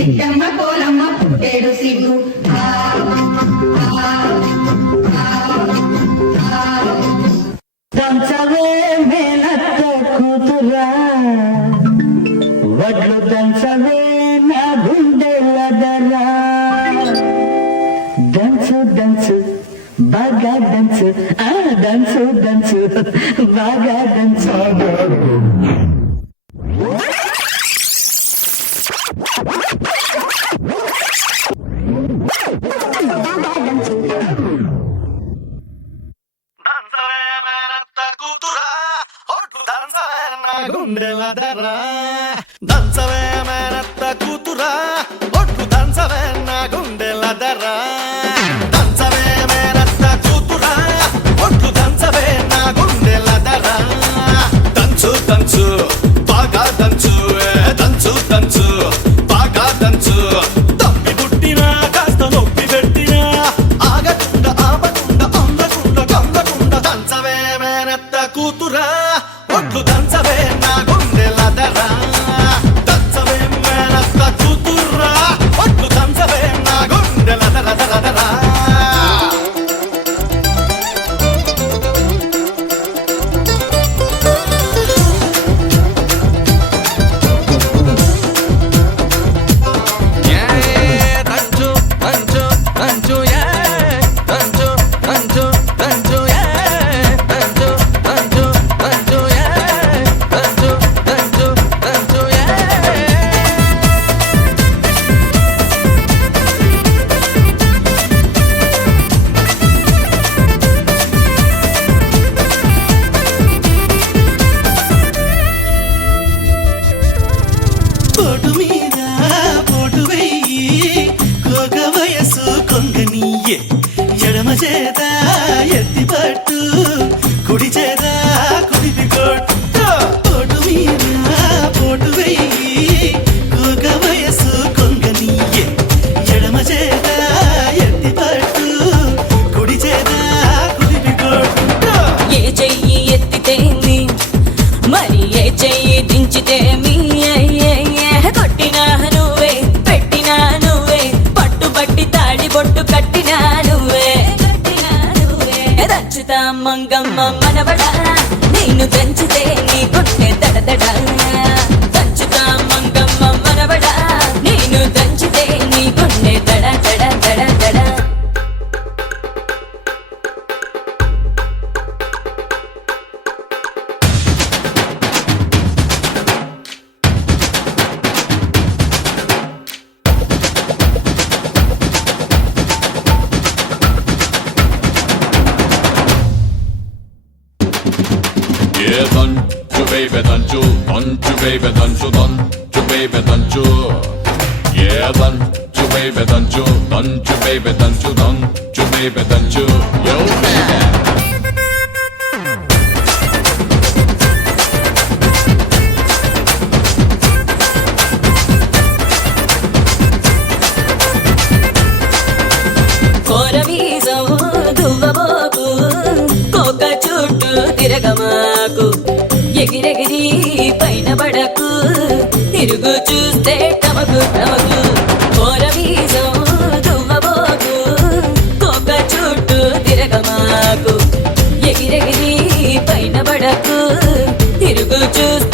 చిట్టమ్మ కోలమ్మ పుట్టేడు సిగ్గు దంచవే మేనత్త కూతురా వడ్లు దంచవే నా గుండెలదరా దంచు దంచు బాగా దంచు దంచు దంచు బాగా దంచు గుండెలదరా దంచవే మేనత్త కూతురా ఒట్లు దంచవే నా గుండెలదరా దంచవే మేనత్త కూతురా ఒట్లు దంచవే నా గుండెలదరా దంచు దంచు బాగా దంచు దంచు దంచు బాగా దంచు తప్పి పుట్టినా కాస్త నొప్పి పెట్టినా ఆగకుండా ఆపకుండా అందకుండా కందకుండా దంచవే మేనత్త కూతురా ఒట్లు దంచవే నా గుండెలదరా దంచవే మేనత్త కూతురా ఒట్లు దంచవే నా గుండెలదరదరదరా పోటు మీద పోటు వెయ్యి కోక వయసు కొంగనీయే ఎడమ చేత ఎత్తి పట్టు కుడి చేత కుడిపి కొట్టు పోటు మీద పోటు వెయ్యి కోక వయసు కొంగనీయే ఎడమ చేత ఎత్తి పట్టు కుడి చేత కుడిపి కొట్టు ఏ చెయ్యి ఎత్తితేమి మరి ఏ చెయ్యి దించితేమి కొట్టినా నువ్వే పెట్టినా నువ్వే పట్టుబట్టి తాడి బొట్టు కట్టినా నువ్వే దంచుతా మంగమ్మ మనవడా నేను దంచితే నీ కొట్టే దడదడా దంచుతా మంగమ్మ మనవడా నేను దంచితే నీ కొట్టే దడ దడ దడ దడ Yeah, danchu baby danchu, danchu baby danchu, danchu baby danchu. Yeah, danchu baby danchu, danchu baby danchu, danchu baby danchu. Yo baby. కోరవీజం దువ్వబోకు కోక చుట్టూ తిరగమాకు ఎగిరెగిరి పైన పడకు తిరుగు చూస్తే టమకు టమకు కోరవీజం దువ్వబోకు కోక చుట్టూ తిరగమాకు ఎగిరెగిరి పైన పడకు తిరుగు చూస్తే